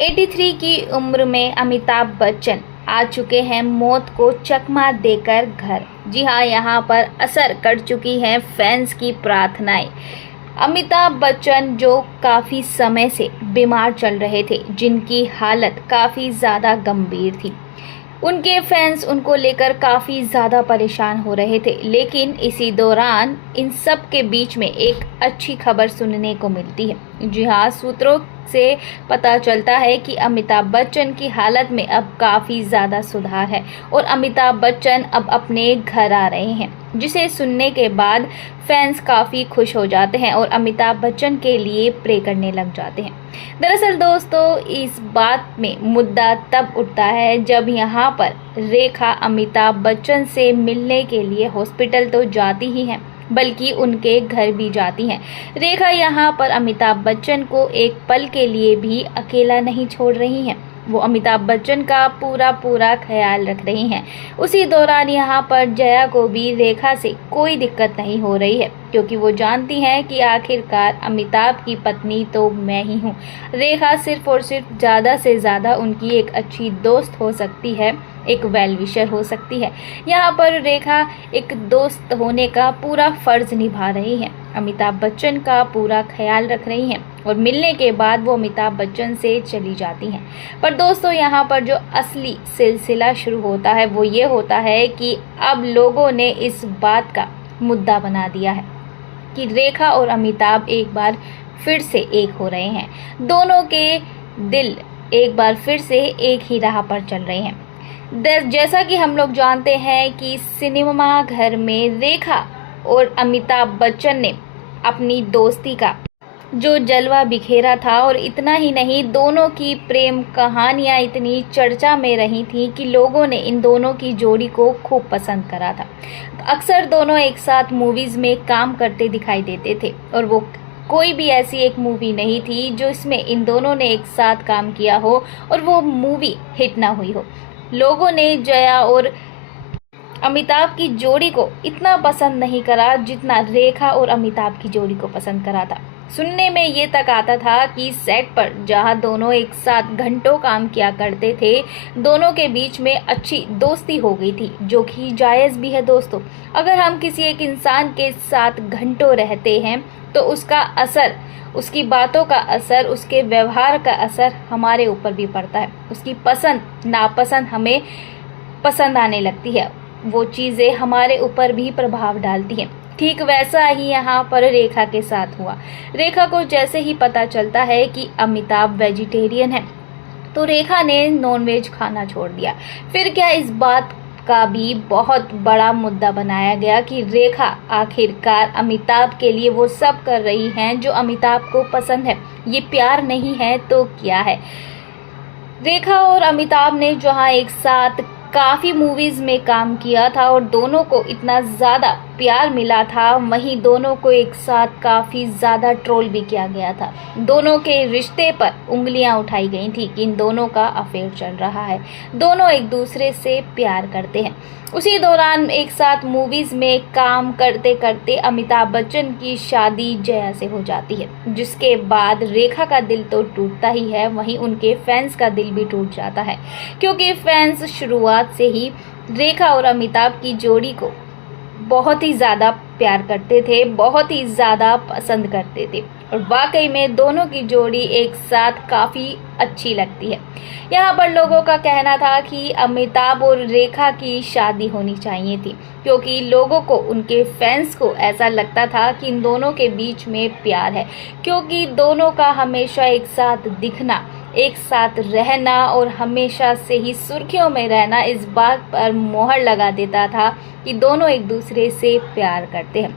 83 की उम्र में अमिताभ बच्चन आ चुके हैं मौत को चकमा देकर घर। जी हाँ, यहाँ पर असर कर चुकी हैं फैंस की प्रार्थनाएं। अमिताभ बच्चन जो काफ़ी समय से बीमार चल रहे थे, जिनकी हालत काफ़ी ज़्यादा गंभीर थी, उनके फैंस उनको लेकर काफ़ी ज़्यादा परेशान हो रहे थे। लेकिन इसी दौरान इन सब के बीच में एक अच्छी खबर सुनने को मिलती है। जी हाँ, सूत्रों से पता चलता है कि अमिताभ बच्चन की हालत में अब काफ़ी ज़्यादा सुधार है और अमिताभ बच्चन अब अपने घर आ रहे हैं, जिसे सुनने के बाद फैंस काफ़ी खुश हो जाते हैं और अमिताभ बच्चन के लिए प्रे करने लग जाते हैं। दरअसल दोस्तों, इस बात में मुद्दा तब उठता है जब यहाँ पर रेखा अमिताभ बच्चन से मिलने के लिए हॉस्पिटल तो जाती ही हैं, बल्कि उनके घर भी जाती हैं। रेखा यहाँ पर अमिताभ बच्चन को एक पल के लिए भी अकेला नहीं छोड़ रही हैं। वो अमिताभ बच्चन का पूरा ख्याल रख रही हैं। उसी दौरान यहाँ पर जया को भी रेखा से कोई दिक्कत नहीं हो रही है, क्योंकि वो जानती हैं कि आखिरकार अमिताभ की पत्नी तो मैं ही हूँ। रेखा सिर्फ और सिर्फ ज़्यादा से ज़्यादा उनकी एक अच्छी दोस्त हो सकती है, एक वेल विशर हो सकती है। यहाँ पर रेखा एक दोस्त होने का पूरा फर्ज निभा रही है, अमिताभ बच्चन का पूरा ख्याल रख रही हैं और मिलने के बाद वो अमिताभ बच्चन से चली जाती हैं। पर दोस्तों, यहाँ पर जो असली सिलसिला शुरू होता है वो ये होता है कि अब लोगों ने इस बात का मुद्दा बना दिया है कि रेखा और अमिताभ एक बार फिर से एक हो रहे हैं। दोनों के दिल एक बार फिर से एक ही राह पर चल रहे हैं। जैसा कि हम लोग जानते हैं कि सिनेमा घर में रेखा और अमिताभ बच्चन ने अपनी दोस्ती का जो जलवा बिखेरा था, और इतना ही नहीं, दोनों की प्रेम कहानियाँ इतनी चर्चा में रही थी कि लोगों ने इन दोनों की जोड़ी को खूब पसंद करा था। अक्सर दोनों एक साथ मूवीज़ में काम करते दिखाई देते थे और वो कोई भी ऐसी एक मूवी नहीं थी जो इसमें इन दोनों ने एक साथ काम किया हो और वो मूवी हिट ना हुई हो। लोगों ने जया और अमिताभ की जोड़ी को इतना पसंद नहीं करा जितना रेखा और अमिताभ की जोड़ी को पसंद करा था। सुनने में ये तक आता था कि सेट पर जहां दोनों एक साथ घंटों काम किया करते थे, दोनों के बीच में अच्छी दोस्ती हो गई थी, जो कि जायज़ भी है दोस्तों। अगर हम किसी एक इंसान के साथ घंटों रहते हैं तो उसका असर, उसकी बातों का असर, उसके व्यवहार का असर हमारे ऊपर भी पड़ता है। उसकी पसंद नापसंद हमें पसंद आने लगती है, वो चीज़ें हमारे ऊपर भी प्रभाव डालती हैं। ठीक वैसा ही यहाँ पर रेखा के साथ हुआ। रेखा को जैसे ही पता चलता है कि अमिताभ वेजिटेरियन है, तो रेखा ने नॉनवेज खाना छोड़ दिया। फिर क्या इस बात का भी बहुत बड़ा मुद्दा बनाया गया कि रेखा आखिरकार अमिताभ के लिए वो सब कर रही हैं जो अमिताभ को पसंद है। ये प्यार नहीं है तो क्या है? रेखा और अमिताभ ने जहाँ एक साथ काफ़ी मूवीज़ में काम किया था और दोनों को इतना ज़्यादा प्यार मिला था, वहीं दोनों को एक साथ काफ़ी ज़्यादा ट्रोल भी किया गया था। दोनों के रिश्ते पर उंगलियां उठाई गई थी कि इन दोनों का अफेयर चल रहा है, दोनों एक दूसरे से प्यार करते हैं। उसी दौरान एक साथ मूवीज़ में काम करते करते अमिताभ बच्चन की शादी जया से हो जाती है, जिसके बाद रेखा का दिल तो टूटता ही है, वहीं उनके फैंस का दिल भी टूट जाता है, क्योंकि फैंस शुरुआत से ही रेखा और अमिताभ की जोड़ी को बहुत ही ज़्यादा प्यार करते थे, बहुत ही ज़्यादा पसंद करते थे और वाकई में दोनों की जोड़ी एक साथ काफ़ी अच्छी लगती है। यहाँ पर लोगों का कहना था कि अमिताभ और रेखा की शादी होनी चाहिए थी, क्योंकि लोगों को, उनके फैंस को ऐसा लगता था कि इन दोनों के बीच में प्यार है, क्योंकि दोनों का हमेशा एक साथ दिखना, एक साथ रहना और हमेशा से ही सुर्खियों में रहना इस बात पर मोहर लगा देता था कि दोनों एक दूसरे से प्यार करते हैं।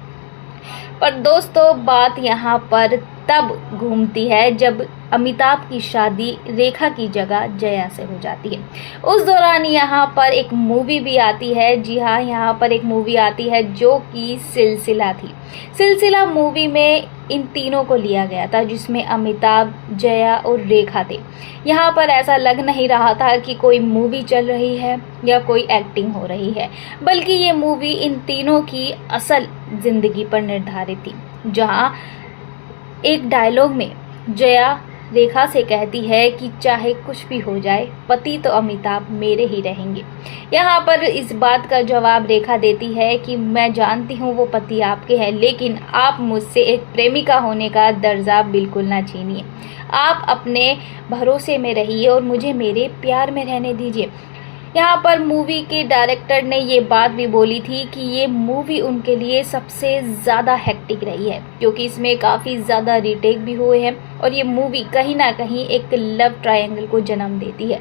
पर दोस्तों, बात यहाँ पर तब घूमती है जब अमिताभ की शादी रेखा की जगह जया से हो जाती है। उस दौरान यहाँ पर एक मूवी भी आती है। जी हाँ, यहाँ पर एक मूवी आती है जो कि सिलसिला थी। सिलसिला मूवी में इन तीनों को लिया गया था, जिसमें अमिताभ, जया और रेखा थे। यहाँ पर ऐसा लग नहीं रहा था कि कोई मूवी चल रही है या कोई एक्टिंग हो रही है, बल्कि ये मूवी इन तीनों की असल ज़िंदगी पर निर्धारित थी, जहाँ एक डायलॉग में जया रेखा से कहती है कि चाहे कुछ भी हो जाए, पति तो अमिताभ मेरे ही रहेंगे। यहाँ पर इस बात का जवाब रेखा देती है कि मैं जानती हूँ वो पति आपके हैं, लेकिन आप मुझसे एक प्रेमिका होने का दर्जा बिल्कुल ना छीनिए। आप अपने भरोसे में रहिए और मुझे मेरे प्यार में रहने दीजिए। यहाँ पर मूवी के डायरेक्टर ने ये बात भी बोली थी कि ये मूवी उनके लिए सबसे ज़्यादा हेक्टिक रही है, क्योंकि इसमें काफ़ी ज़्यादा रीटेक भी हुए हैं और ये मूवी कहीं ना कहीं एक लव ट्रायंगल को जन्म देती है।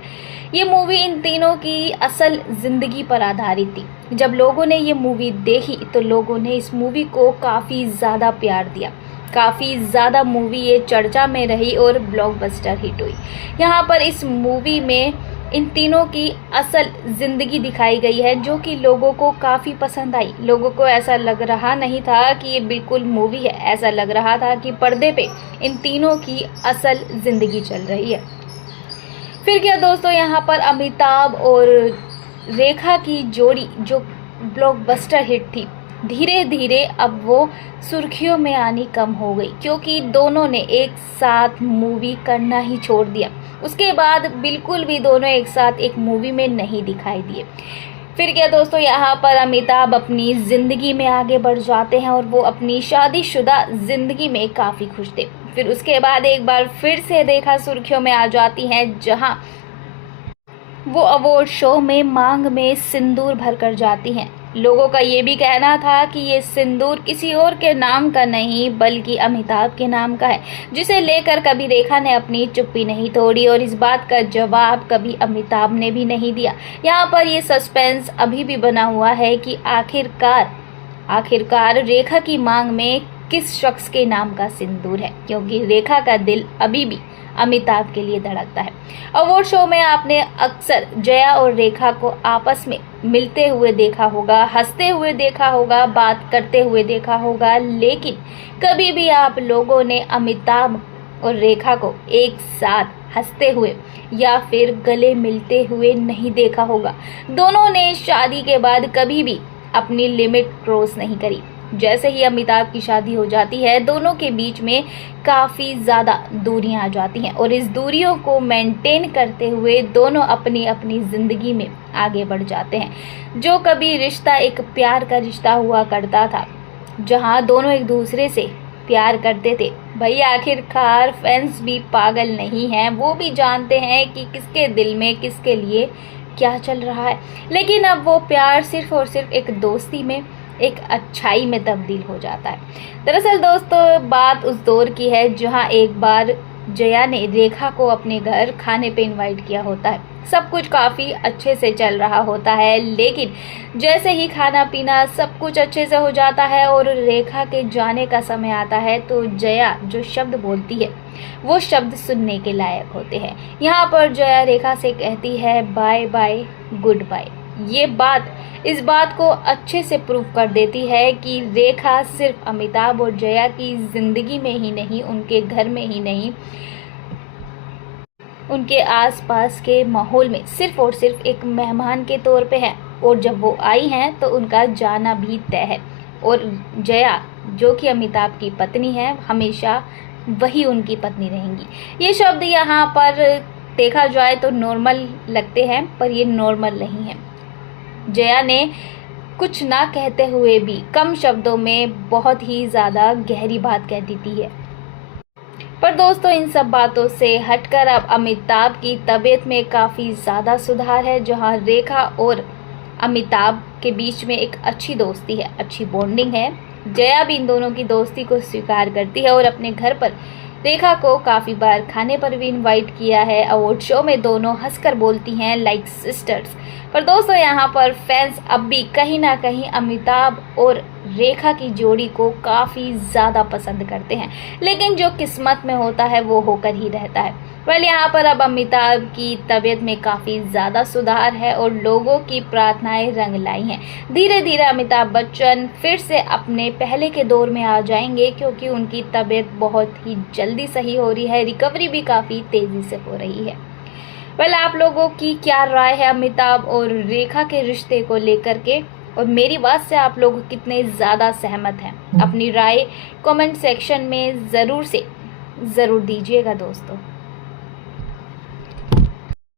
ये मूवी इन तीनों की असल ज़िंदगी पर आधारित थी। जब लोगों ने ये मूवी देखी तो लोगों ने इस मूवी को काफ़ी ज़्यादा प्यार दिया, काफ़ी ज़्यादा मूवी ये चर्चा में रही और ब्लॉकबस्टर हिट हुई। यहाँ पर इस मूवी में इन तीनों की असल ज़िंदगी दिखाई गई है, जो कि लोगों को काफ़ी पसंद आई। लोगों को ऐसा लग रहा नहीं था कि ये बिल्कुल मूवी है, ऐसा लग रहा था कि पर्दे पे इन तीनों की असल ज़िंदगी चल रही है। फिर क्या दोस्तों, यहाँ पर अमिताभ और रेखा की जोड़ी जो ब्लॉकबस्टर हिट थी, धीरे धीरे अब वो सुर्खियों में आनी कम हो गई, क्योंकि दोनों ने एक साथ मूवी करना ही छोड़ दिया। उसके बाद बिल्कुल भी दोनों एक साथ एक मूवी में नहीं दिखाई दिए। फिर क्या दोस्तों, यहाँ पर अमिताभ अपनी ज़िंदगी में आगे बढ़ जाते हैं और वो अपनी शादीशुदा ज़िंदगी में काफ़ी खुश थे। फिर उसके बाद एक बार फिर से रेखा सुर्खियों में आ जाती हैं, जहाँ वो अवार्ड शो में मांग में सिंदूर भर कर जाती हैं। लोगों का ये भी कहना था कि ये सिंदूर किसी और के नाम का नहीं बल्कि अमिताभ के नाम का है, जिसे लेकर कभी रेखा ने अपनी चुप्पी नहीं तोड़ी और इस बात का जवाब कभी अमिताभ ने भी नहीं दिया। यहाँ पर ये सस्पेंस अभी भी बना हुआ है कि आखिरकार रेखा की मांग में किस शख्स के नाम का सिंदूर है, क्योंकि रेखा का दिल अभी भी अमिताभ के लिए धड़कता है। अवार्ड शो में आपने अक्सर जया और रेखा को आपस में मिलते हुए देखा होगा, हंसते हुए देखा होगा, बात करते हुए देखा होगा, लेकिन कभी भी आप लोगों ने अमिताभ और रेखा को एक साथ हंसते हुए या फिर गले मिलते हुए नहीं देखा होगा। दोनों ने शादी के बाद कभी भी अपनी लिमिट क्रॉस नहीं करी। जैसे ही अमिताभ की शादी हो जाती है, दोनों के बीच में काफ़ी ज़्यादा दूरियां आ जाती हैं और इस दूरियों को मेंटेन करते हुए दोनों अपनी अपनी ज़िंदगी में आगे बढ़ जाते हैं। जो कभी रिश्ता एक प्यार का रिश्ता हुआ करता था, जहां दोनों एक दूसरे से प्यार करते थे, भाई आखिरकार फैंस भी पागल नहीं हैं, वो भी जानते हैं कि किसके दिल में किसके लिए क्या चल रहा है। लेकिन अब वो प्यार सिर्फ और सिर्फ एक दोस्ती में, एक अच्छाई में तब्दील हो जाता है। दरअसल दोस्तों, बात उस दौर की है जहां एक बार जया ने रेखा को अपने घर खाने पे इनवाइट किया होता है। सब कुछ काफ़ी अच्छे से चल रहा होता है, लेकिन जैसे ही खाना पीना सब कुछ अच्छे से हो जाता है और रेखा के जाने का समय आता है, तो जया जो शब्द बोलती है वो शब्द सुनने के लायक होते हैं। यहाँ पर जया रेखा से कहती है बाय बाय गुड बाय। इस बात को अच्छे से प्रूव कर देती है कि रेखा सिर्फ अमिताभ और जया की ज़िंदगी में ही नहीं, उनके घर में ही नहीं, उनके आसपास के माहौल में सिर्फ और सिर्फ एक मेहमान के तौर पे है और जब वो आई हैं तो उनका जाना भी तय है। और जया जो कि अमिताभ की पत्नी है, हमेशा वही उनकी पत्नी रहेंगी। ये शब्द यहाँ पर देखा जाए तो नॉर्मल लगते हैं, पर ये नॉर्मल नहीं है। जया ने कुछ ना कहते हुए भी कम शब्दों में बहुत ही ज़्यादा गहरी बात कह देती है। पर दोस्तों, इन सब बातों से हटकर अब अमिताभ की तबीयत में काफ़ी ज़्यादा सुधार है, जहां रेखा और अमिताभ के बीच में एक अच्छी दोस्ती है, अच्छी बॉन्डिंग है। जया भी इन दोनों की दोस्ती को स्वीकार करती है और अपने घर पर रेखा को काफ़ी बार खाने पर भी इनवाइट किया है। अवार्ड शो में दोनों हंसकर बोलती हैं लाइक सिस्टर्स। पर दोस्तों, यहाँ पर फैंस अब भी कहीं ना कहीं अमिताभ और रेखा की जोड़ी को काफ़ी ज़्यादा पसंद करते हैं, लेकिन जो किस्मत में होता है वो होकर ही रहता है। वेल, यहाँ पर अब अमिताभ की तबीयत में काफ़ी ज़्यादा सुधार है और लोगों की प्रार्थनाएं रंग लाई हैं। धीरे धीरे अमिताभ बच्चन फिर से अपने पहले के दौर में आ जाएंगे, क्योंकि उनकी तबीयत बहुत ही जल्दी सही हो रही है, रिकवरी भी काफ़ी तेज़ी से हो रही है। वेल, आप लोगों की क्या राय है अमिताभ और रेखा के रिश्ते को लेकर के, और मेरी बात से आप लोग कितने ज़्यादा सहमत हैं? अपनी राय कमेंट सेक्शन में ज़रूर दीजिएगा दोस्तों।